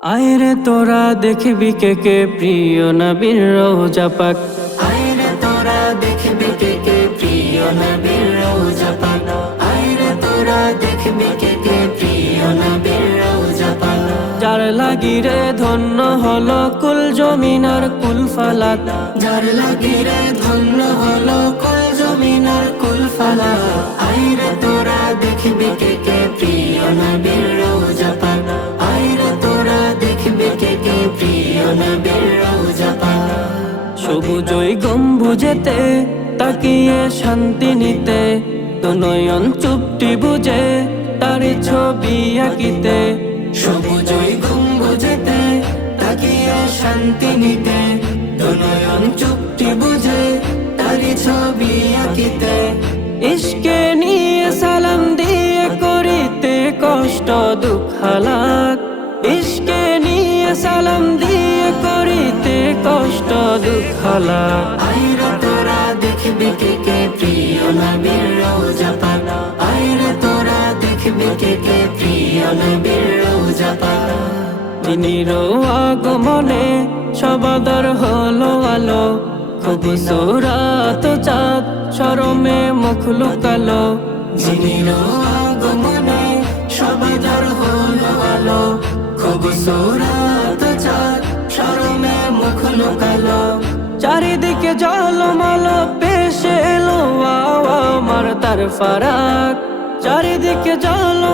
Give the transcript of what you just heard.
আয়রে তোরা দেখবি কে কে প্রিয় নবীর রোজা পাক। আয়রে তোরা দেখবি কে কে প্রিয় নবীর রোজা পাক। আয়রে তোরা দেখবি কে কে প্রিয় নবীর রোজা পাক। যার লাগি রে ধন্য হলো কুল জমিনার কুল ফালাত যার লাগি রে ধন্য হলো কুল জমিনার কুল ফালাত আয়রে তোরা দেখবি কে কে প্রিয় নবীর সবুজই গম্বুজেতে তাকিয়ে শান্তি নিতে। তো নয়ন চুপটি বুঝে তার ছবি আঁকিতে। সবুজই গম্বুজেতে তাকিয়ে শান্তি নিতে। তো নয়ন চুপটি বুঝে তার ছবি আঁকিতে। ইশকে নিয়ে সালাম দিয়ে করিতে কষ্ট দুঃখ হালাত ইশকে নিয়ে সালাম দিয়ে কষ্ট দুঃখ হালাত আইরে তোরা দেখবি কে কে প্রিয় নবীর রোজা পাক আইরে তোরা দেখবি কে কে প্রিয় নবীর রোজা পাক তিনির আগমনে সবাদর হলো আলো। খুব সুরাত চাঁদ সরমে মুখ লুকালো। যিনির আগমনে সবাদর হলো আলো। খুব সুরাত লুকালো চারিদিকে জলমল পেশে এলো আমার তার ফারাক। চারিদিকে জলমল